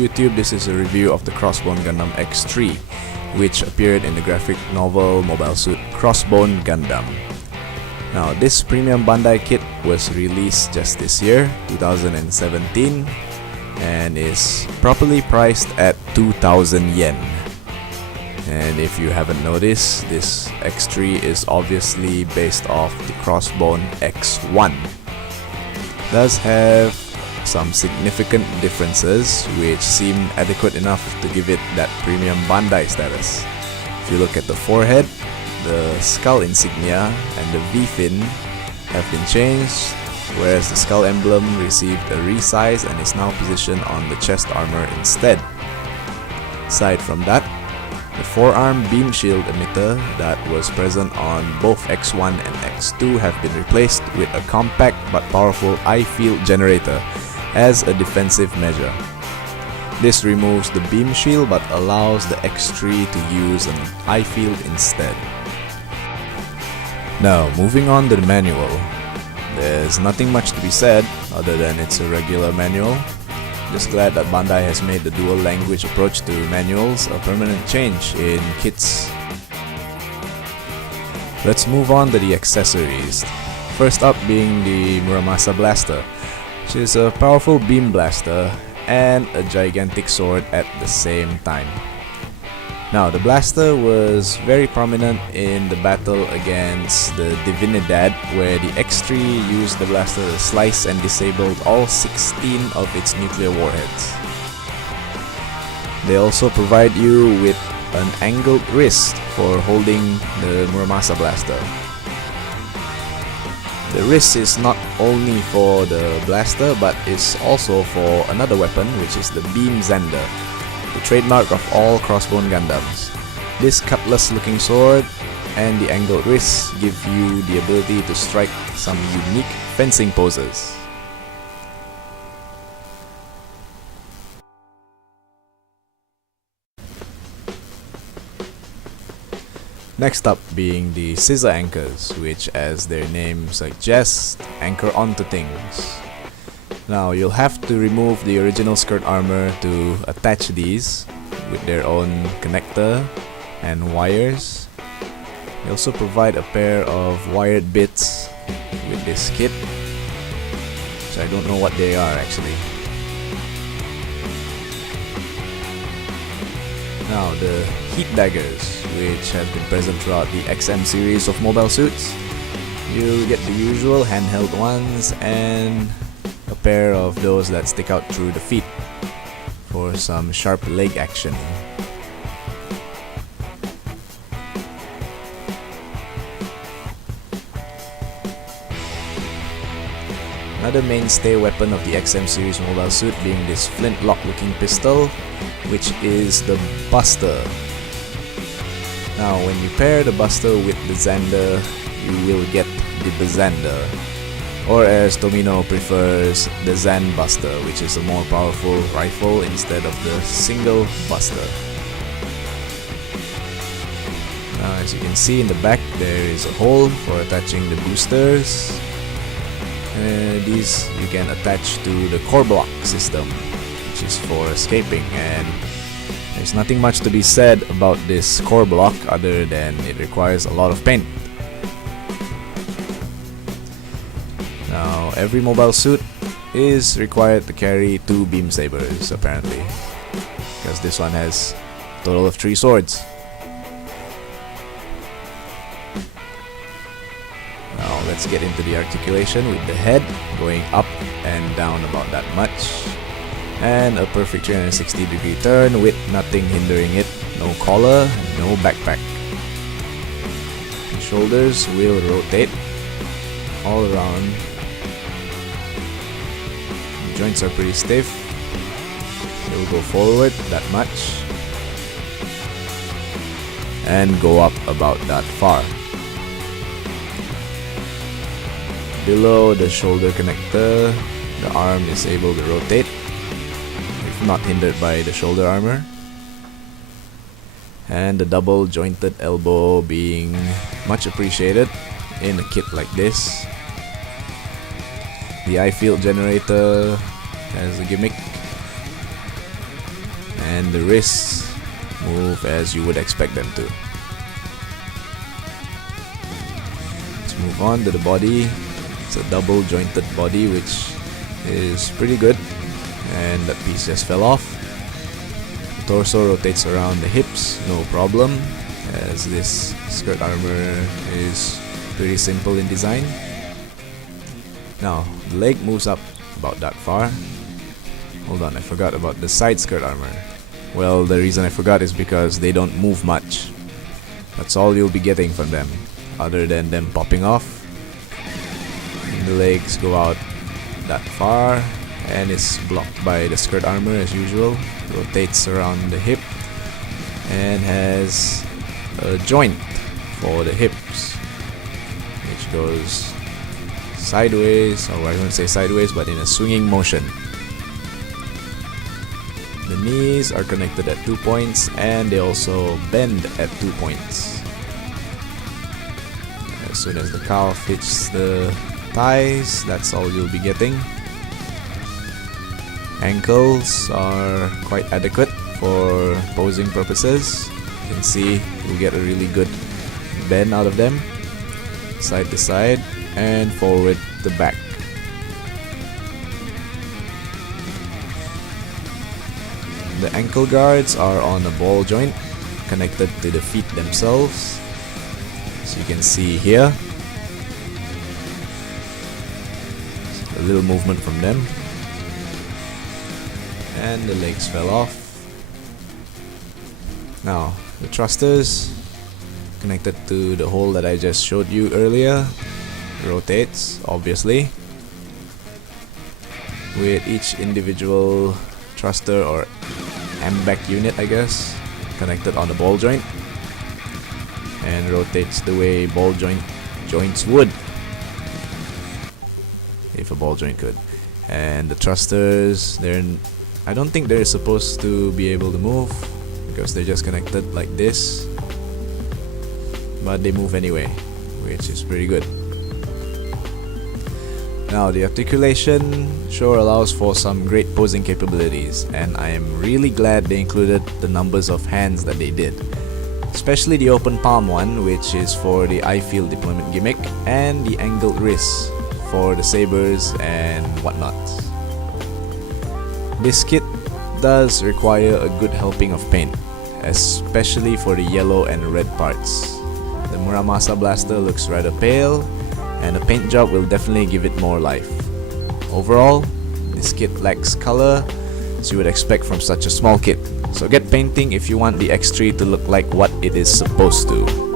YouTube, this is a review of the Crossbone Gundam X3, which appeared in the graphic novel mobile suit Crossbone Gundam. Now, this premium Bandai kit was released just this year, 2017, and is properly priced at 2,000 yen. And if you haven't noticed, this X3 is obviously based off the Crossbone X1. It does have some significant differences which seem adequate enough to give it that premium Bandai status. If you look at the forehead, the skull insignia and the V-fin have been changed, whereas the skull emblem received a resize and is now positioned on the chest armor instead. Aside from that, the forearm beam shield emitter that was present on both X1 and X2 have been replaced with a compact but powerful eye field generator as a defensive measure. This removes the beam shield but allows the X3 to use an eye field instead. Now, moving on to the manual. There's nothing much to be said other than it's a regular manual. Just glad that Bandai has made the dual language approach to manuals a permanent change in kits. Let's move on to the accessories. First up being the Muramasa blaster, which is a powerful beam blaster and a gigantic sword at the same time. Now, the blaster was very prominent in the battle against the Divinidad, where the X3 used the blaster to slice and disabled all 16 of its nuclear warheads. They also provide you with an angled wrist for holding the Muramasa blaster. The wrist is not only for the blaster but is also for another weapon, which is the Beam Zander, the trademark of all Crossbone Gundams. This cutlass looking sword and the angled wrist give you the ability to strike some unique fencing poses. Next up being the scissor anchors, which, as their name suggests, anchor onto things. Now, you'll have to remove the original skirt armor to attach these with their own connector and wires. They also provide a pair of wired bits with this kit, which I don't know what they are actually. Now, the heat daggers, which have been present throughout the XM series of mobile suits. You get the usual handheld ones and a pair of those that stick out through the feet for some sharp leg action. Another mainstay weapon of the XM series mobile suit being this flintlock looking pistol, which is the Buster. Now, when you pair the Buster with the Zander, you will get the Bazander, or as Tomino prefers, the Zan Buster, which is a more powerful rifle instead of the single Buster. Now, as you can see in the back, there is a hole for attaching the boosters. These you can attach to the core block system, which is for escaping, and there's nothing much to be said about this core block other than it requires a lot of paint. Now, every mobile suit is required to carry 2 beam sabers apparently, because this one has a total of 3 swords. Now, let's get into the articulation with the head going up and down about that much, and a perfect 360-degree turn with nothing hindering it, no collar, no backpack. The shoulders will rotate all around. The joints are pretty stiff. They will go forward that much and go up about that far. Below the shoulder connector, the arm is able to rotate, if not hindered by the shoulder armor. And the double jointed elbow being much appreciated in a kit like this. The eye field generator as a gimmick. and the wrists move as you would expect them to. Let's move on to the body. It's a double jointed body, which is pretty good, and that piece just fell off. The torso rotates around the hips, no problem, as this skirt armor is pretty simple in design. Now, the leg moves up about that far. Hold on, I forgot about the side skirt armor. Well, the reason I forgot is because they don't move much. That's all you'll be getting from them, other than them popping off. And the legs go out that far, and it's blocked by the skirt armor as usual. Rotates around the hip, and has a joint for the hips, which goes sideways, or I won't say sideways, but in a swinging motion. The knees are connected at 2 points, and they also bend at 2 points. As soon as the calf hits the thighs, that's all you'll be getting. Ankles are quite adequate for posing purposes. You can see you get a really good bend out of them, side to side and forward to back. The ankle guards are on a ball joint connected to the feet themselves, as you can see here. A little movement from them, and the legs fell off. Now the thrusters, connected to the hole that I just showed you earlier, rotates obviously, with each individual thruster or Hguc unit, I guess, connected on the ball joint, and rotates the way ball joints would, if a ball joint could. And the thrusters, I don't think they're supposed to be able to move because they're just connected like this, but they move anyway, which is pretty good. Now the articulation sure allows for some great posing capabilities, and I am really glad they included the numbers of hands that they did, especially the open palm one, which is for the eye field deployment gimmick, and the angled wrists for the sabers and whatnot. This kit does require a good helping of paint, especially for the yellow and red parts. The Muramasa blaster looks rather pale, and a paint job will definitely give it more life. Overall, this kit lacks color, as you would expect from such a small kit, so get painting if you want the X3 to look like what it is supposed to.